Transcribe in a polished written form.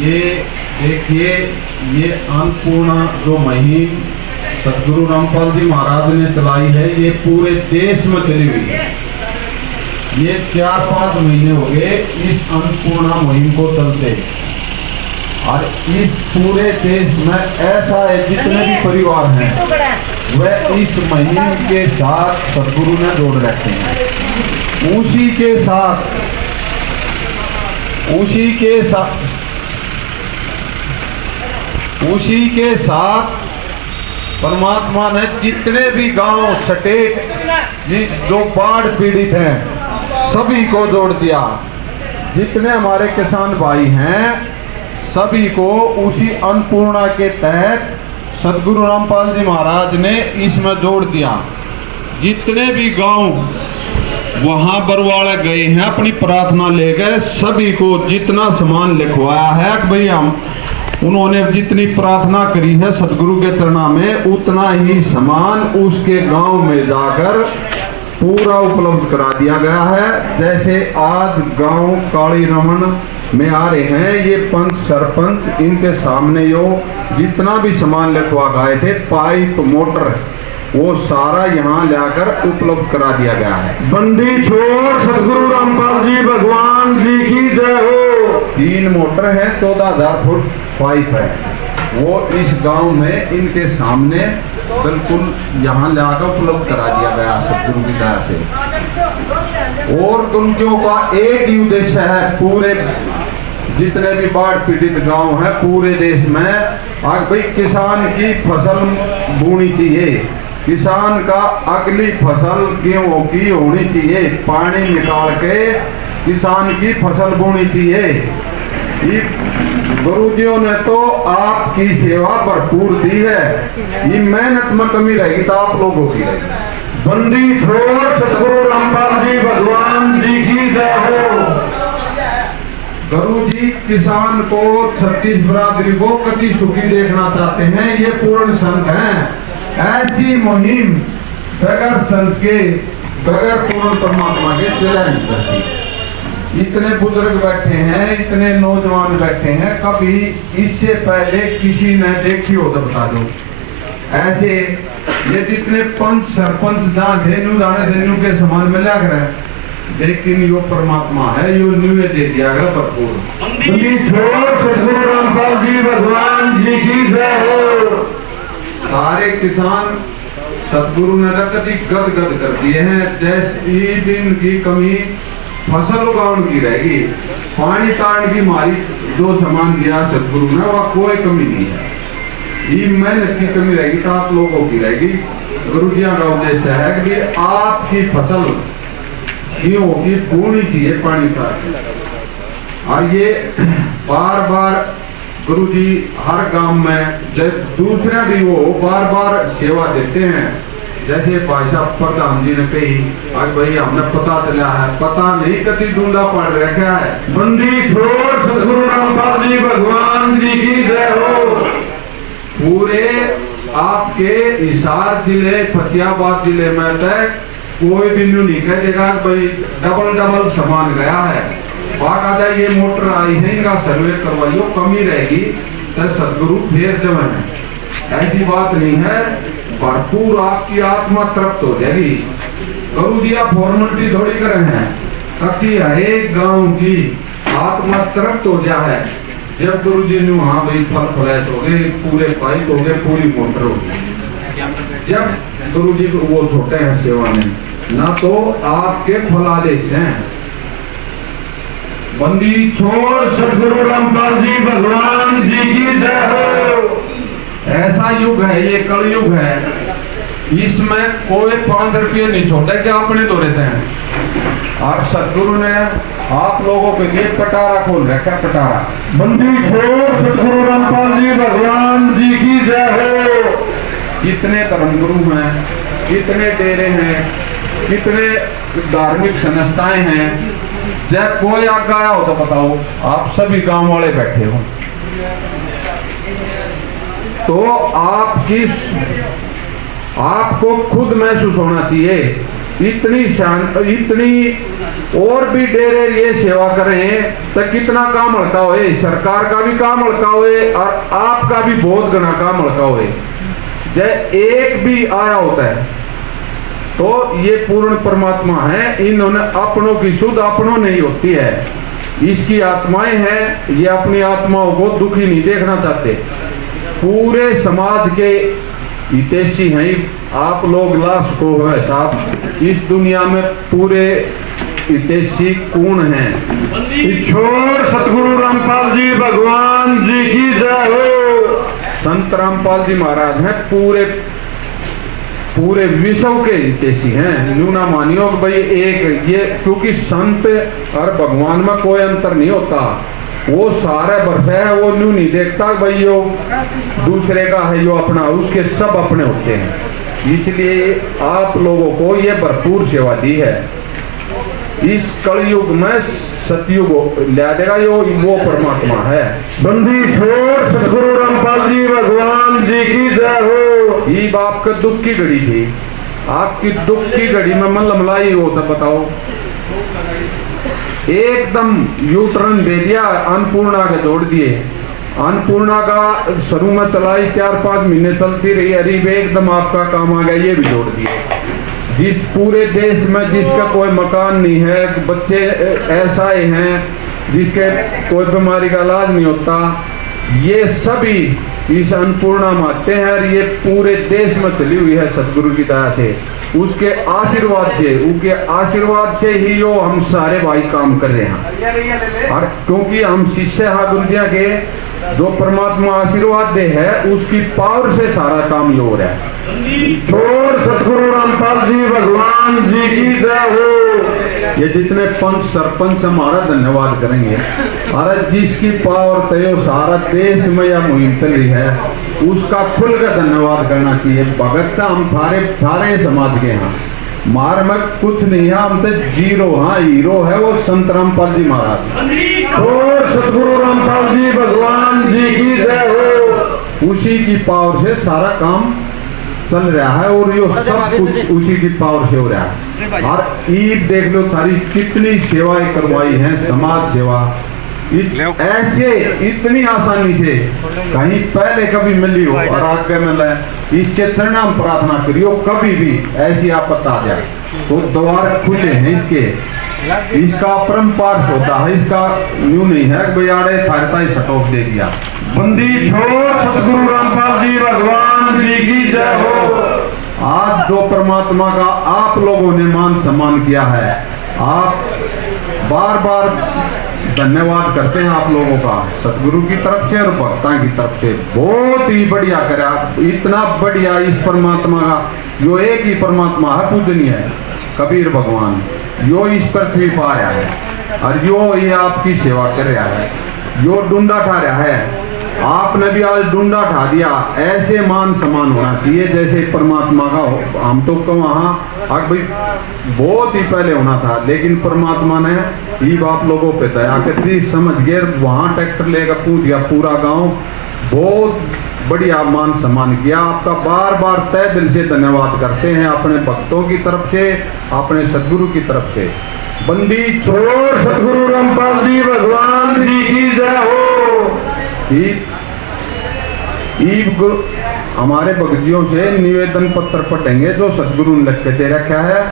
ये देखिए, ये अन्नपूर्णा जो मुहिम सदगुरु रामपाल जी महाराज ने चलाई है, ये पूरे देश में चली हुई है। ये 4-5 महीने हो गए इस अन्नपूर्णा मुहिम को चलते, और इस पूरे देश में ऐसा है जितने भी परिवार हैं वह इस मुहिम के साथ सदगुरु ने जोड़ रखे हैं। उसी के साथ परमात्मा ने जितने भी गांव स्टेट जो बाढ़ पीड़ित हैं सभी को जोड़ दिया। जितने हमारे किसान भाई हैं सभी को उसी अन्नपूर्णा के तहत सदगुरु रामपाल जी महाराज ने इसमें जोड़ दिया। जितने भी गांव वहां बरवाड़े गए हैं अपनी प्रार्थना ले गए, सभी को जितना सामान लिखवाया है कि भाई हम उन्होंने जितनी प्रार्थना करी है सदगुरु के चरणा में उतना ही सामान उसके गांव में जाकर पूरा उपलब्ध करा दिया गया है। जैसे आज गांव काली रमन में आ रहे हैं ये पंच सरपंच, इनके सामने यो जितना भी सामान लिखवा गए थे, पाइप मोटर वो सारा यहाँ लाकर उपलब्ध करा दिया गया है। बंदी छोड़ सदगुरु रामपाल जी भगवान जी की जय हो। 3 मोटर है, 14,000 फुट पाइप है, वो इस गांव में इनके सामने बिल्कुल यहाँ लाकर उपलब्ध करा दिया गया सदगुरु की दया से। और उनके का एक ही उद्देश्य है, पूरे जितने भी बाढ़ पीड़ित गांव है पूरे देश में, आज भाई किसान की फसल बोनी चाहिए, किसान का अगली फसल गेहूं की होनी चाहिए, पानी निकाल के किसान की फसल बोनी चाहिए। गुरुजियों ने तो आपकी सेवा भरपूर दी है, ये मेहनत में कमी रहेगी तो आप लोगों की रहेगी। बंदी छोड़ सदगुरु रामपाल जी भगवान जी की जय हो। गुरु जी किसान को, छत्तीस बरादरी को कति सुखी देखना चाहते हैं, ये पूर्ण संत हैं। ऐसी मुहिम बगैर संत के, बगैर पूर्ण परमात्मा के चला नहीं करती। इतने बुजुर्ग बैठे हैं, इतने नौजवान बैठे हैं, कभी इससे पहले किसी ने देखी हो तो बता दो। ऐसे ये जितने पंच सरपंच जहाँ धेनु जाने धेनु के समान मिला कर, लेकिन यो परमात्मा है, यो न्यूए दे दिया गया भरपूर। सदगुरु रामपाल जी भगवान जी की जय हो। सारे किसान सदगुरु ने कभी गद गद कर दिए हैं। जैसे दिन की कमी फसल उगाने की रहेगी, पानी तान की मारी जो सामान दिया सदगुरु ने वह कोई कमी नहीं है। ये मेहनत की कमी रहेगी तो आप लोगों की रहेगी। गुरु जी का उद्देश्य है कि आपकी फसल गेहूं की बोनी चाहिए पानी का। और ये बार बार गुरु जी हर गांव में जब दूसरा भी वो बार बार सेवा देते हैं। जैसे भाई साहब प्रधान जी ने कही, आज भाई हमने पता चला है, पता नहीं कभी ढूंढा पड़ रखा है। बंदी छोड़ सदगुरु रामपाल जी भगवान जी की जय हो। पूरे आपके हिसार जिले, फतेहाबाद जिले में तक कोई भी नहीं कह देगा भाई डबल सामान गया है। बाकायदा ये मोटर आई है, इनका सर्वे करवाइयो, कमी रहेगी तो सदगुरु फिर जवन है, ऐसी बात नहीं है। भरपूर आपकी आत्मा तृप्त हो जाएगी। गुरु जी आप फॉर्मेलिटी थोड़ी करे हैं, कभी हरेक गांव की आत्मा तृप्त हो जाए। जब गुरु जी ने वहां भाई फल फ्लैश हो गए, पूरे पाइप हो गए, पूरी मोटर हो गई। जब गुरु जी वो छोटे हैं सेवा में, ना तो आपके फलादेश हैं। बंदी छोड़ सदगुरु रामपाल जी भगवान जी की जय हो। ऐसा युग है, ये कलयुग है, इसमें कोई 5 रुपये नहीं छोड़ता कि अपने तो रहते हैं। और सदगुरु ने आप लोगों के लिए पटारा खोल रखा, पटारा। बंदी छोड़ सदगुरु रामपाल जी भगवान जी की जय हो। कितने धर्मगुरु हैं, कितने डेरे हैं, कितने धार्मिक संस्थाएं हैं। जब कोई आगे आया हो तो बताओ, आप सभी गांव वाले बैठे हो तो आपको खुद महसूस होना चाहिए इतनी और भी डेरे ये सेवा करें तो कितना काम हल्का होए, सरकार का भी काम हल्का होए और आपका भी बहुत घना काम हल्का होए। जब एक भी आया होता है तो ये पूर्ण परमात्मा है, इन्होंने अपनों की शुद्ध अपनों नहीं होती है, इसकी आत्माएं हैं, ये अपनी आत्माओं को दुखी नहीं देखना चाहते, पूरे समाज के हितैषी हैं। आप लोग लाश को है साहब, इस दुनिया में पूरे हितैषी कौन है? ईश्वर सतगुरु रामपाल जी भगवान जी की जय हो। संत रामपाल जी महाराज हैं पूरे विश्व के हितैषी हैं। यूं ना मानियो कि भाई एक ये, क्योंकि संत और भगवान में कोई अंतर नहीं होता, वो सारे बरसे है, वो न्यू नहीं देखता भाई यो दूसरे का है यो अपना, उसके सब अपने होते हैं। इसलिए आप लोगों को ये भरपूर सेवा दी है। इस कलयुग में सतयुग ला देगा यो, वो परमात्मा है। बंदी छोड़ सतगुरु रामपाल जी भगवान जी की जय हो। ये आपके दुख की घड़ी थी, आपकी दुख की घड़ी में मन लमलाई हो तो बताओ, एकदम यू टर्न दे दिया, अन्नपूर्णा के जोड़ दिए। अन्नपूर्णा का शुरू में चलाई 4-5 महीने चलती रही, अरीब एकदम आपका काम आ गया, ये भी जोड़ दिए। जिस पूरे देश में जिसका कोई मकान नहीं है, बच्चे ऐसा ही हैं जिसके कोई बीमारी का इलाज नहीं होता, ये सभी इस अन्नपूर्णा में आते हैं और ये पूरे देश में चली हुई है सतगुरु की दया से, उसके आशीर्वाद से, उनके आशीर्वाद से ही यो हम सारे भाई काम कर रहे हैं। और क्योंकि हम शिष्य हैं गुरु जी के, जो परमात्मा आशीर्वाद दे है उसकी पावर से सारा काम यो हो रहा है। छोड़ सतगुरु रामपाल जी भगवान जी की जय हो। ये जितने पंच सरपंच हमारा धन्यवाद करेंगे, और जिसकी पावर तय सारा देश में यह मुहिम चल रही है उसका खुल कर धन्यवाद करना चाहिए। भगत हम सारे समाज के हैं, मार में कुछ नहीं है, हम तो जीरो, हाँ हीरो है वो संत रामपाल जी महाराज। और सतगुरु रामपाल जी भगवान जी की जय हो। उसी की पावर से सारा काम चल रहा है और ये सब कुछ उसी की पावर से हो रहा है। और ईद देख लो सारी कितनी सेवाएं करवाई हैं, समाज सेवा ऐसे इतनी आसानी से कहीं पहले कभी मिली हो और आगे मिले। इसके चरणाम प्रार्थना करियो, कभी भी ऐसी आपत्ति आ जाए तो द्वार खुले हैं इसके, इसका परम्पाठ होता है, इसका न्यू नहीं है बयाड़े थारता ही सटोक दे दिया। बंदी छोड़ सतगुरु रामपाल जी भगवान जी की जय हो। आज जो परमात्मा का आप लोगों ने मान सम्मान किया है, आप बार बार धन्यवाद करते हैं आप लोगों का, सतगुरु की तरफ से और भक्तों की तरफ से। बहुत ही बढ़िया करा, इतना बढ़िया इस परमात्मा का, जो एक ही परमात्मा है पूजनीय है कबीर भगवान, यो इस पृथ्वी पर आया है और यो ये आपकी सेवा कर रहा है, यो डूंडा ठा रहा है। आपने भी आज डूंडा ठा दिया, ऐसे मान सम्मान होना चाहिए जैसे परमात्मा का हो। हम तो वहाँ भाई बहुत ही पहले होना था, लेकिन परमात्मा ने ही आप लोगों पे दया कर दी, समझ गए, वहाँ ट्रैक्टर लेकर पूछ गया पूरा गांव, बहुत बढ़िया मान सम्मान किया। आपका बार बार तय दिल से धन्यवाद करते हैं, अपने भक्तों की तरफ से, अपने सदगुरु की तरफ से। बंदी छोड़ सतगुरु रामपाल जी भगवान जी की जय हो। हमारे भक्तियों से निवेदन पत्र पढ़ेंगे जो सदगुरु ने लिख के दे रखा है।